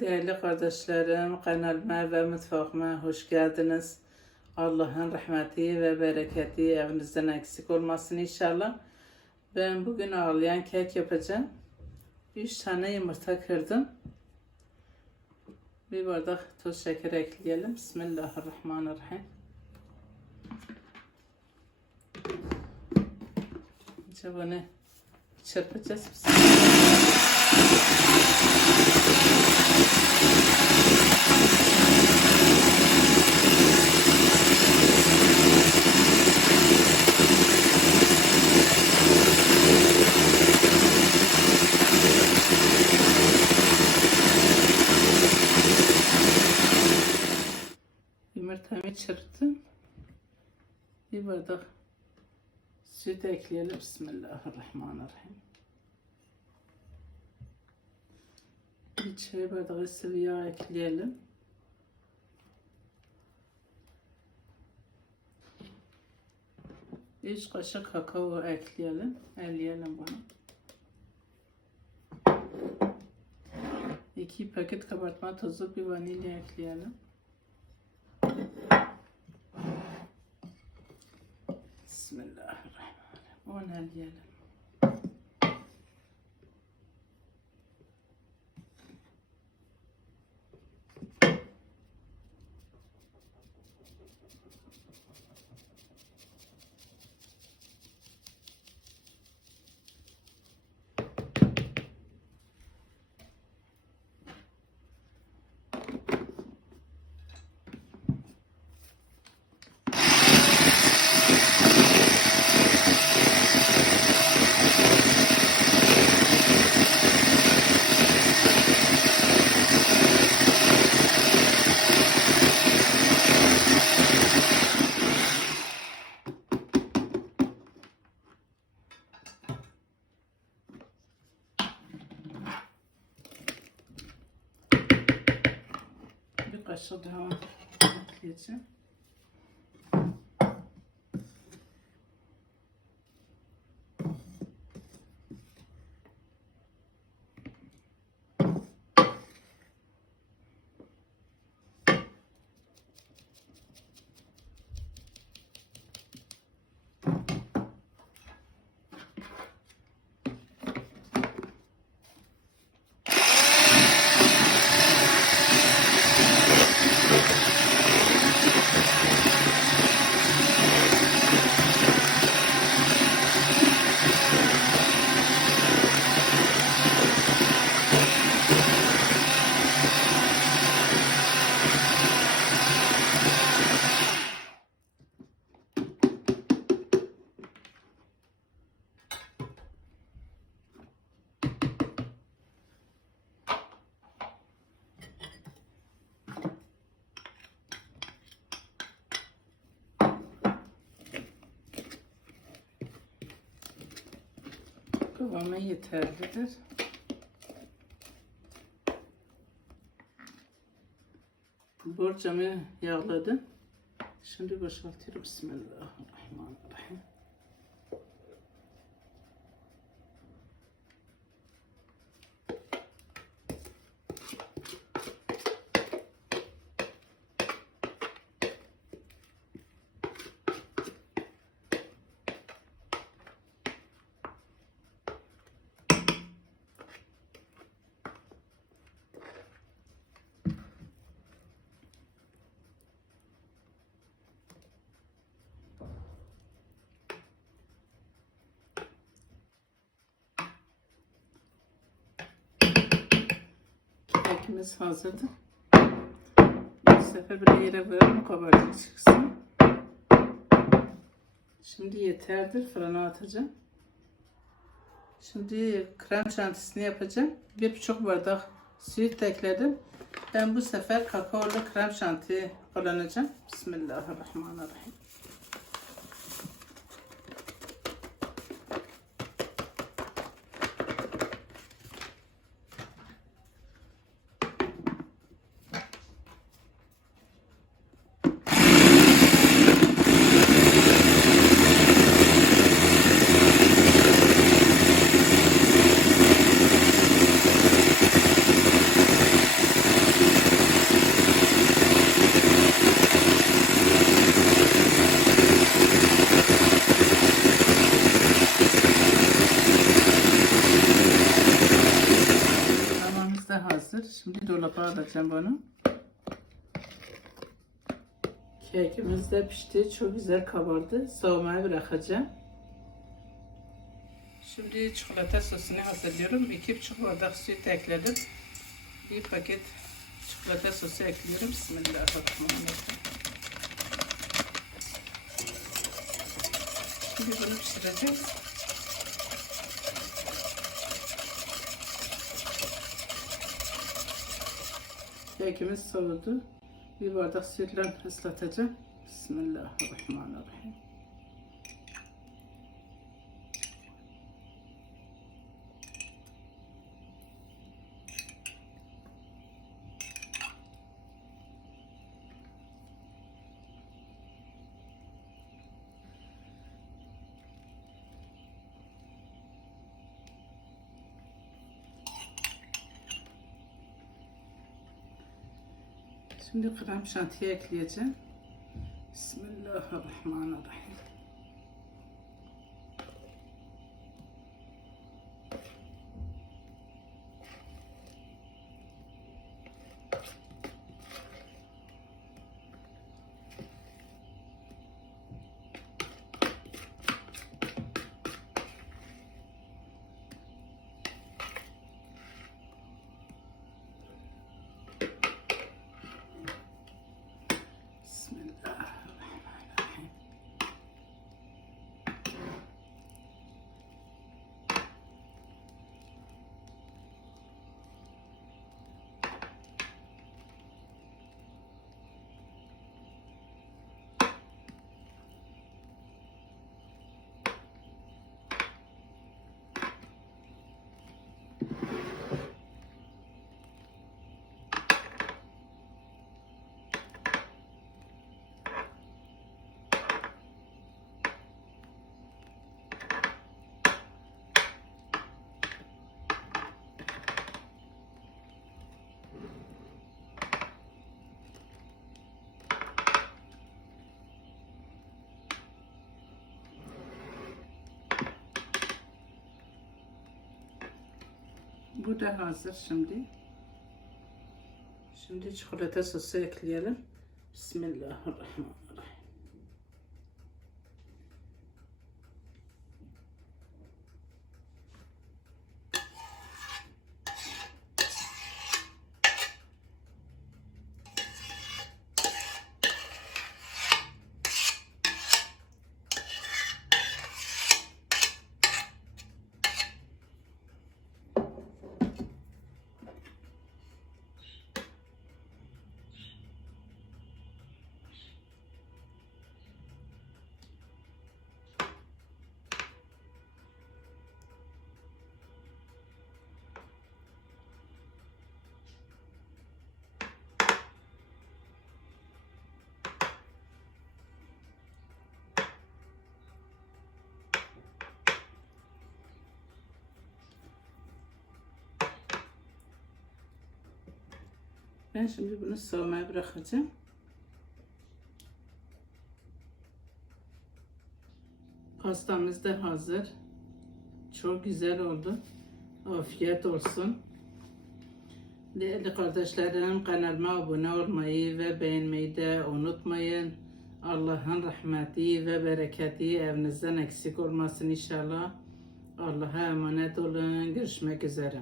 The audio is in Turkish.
Değerli kardeşlerim, kanalıma ve mutfağıma hoş geldiniz. Allah'ın rahmeti ve bereketi evinizden eksik olmasın inşallah. Ben bugün ağlayan kek yapacağım. 3 tane yumurta kırdım. Bir bardak toz şeker ekleyelim. Bismillahirrahmanirrahim. Önce bunu çırpacağız. Yumurtamı çırptım. Bir bardak süt ekleyelim. Bismillahirrahmanirrahim. Bir çay bardağı sıvı yağ ekleyelim. Üç kaşık kakao ekleyelim. Elleyelim bunu. İki paket kabartma tozu bir vanilya ekleyelim. Bismillahirrahmanirrahim. Onu elleyelim. 500 грамм котлеты. Kıvamı yeterlidir. Borcamı yağladım. Şimdi boşaltıyorum. Bismillahirrahmanirrahim. Kekimiz hazırdı. Bir sefer bir yere koyalım kabarcık çıksın. Şimdi yeterdir. Fırına atacağım. Şimdi krem şantisini yapacağım. Bir buçuk bardak süt ekledim. Ben bu sefer kakaolu krem şanti kullanacağım. Bismillahirrahmanirrahim. Da hazır. Şimdi dolaba alacağım bunu. Kekimiz de pişti. Çok güzel kabardı. Soğumaya bırakacağım. Şimdi çikolata sosunu hazırlıyorum. 2,5 bardak süt ekledim. Bir paket çikolata sosu ekliyorum. Bismillahirrahmanirrahim. Şimdi bunu pişireceğiz. Kekimiz soğudu. Bir bardak sütle ıslatacağım. Bismillahirrahmanirrahim. Şimdi krem şantiye ekleyeceğim. Bismillahirrahmanirrahim. Bu da hazır şimdi. Şimdi çikolata sosu ekleyelim. Bismillahirrahmanirrahim. Ben şimdi bunu soğumaya bırakacağım. Pastamız da hazır. Çok güzel oldu. Afiyet olsun. Değerli kardeşlerim kanalıma abone olmayı ve beğenmeyi de unutmayın. Allah'ın rahmeti ve bereketi evinizden eksik olmasın inşallah. Allah'a emanet olun. Görüşmek üzere.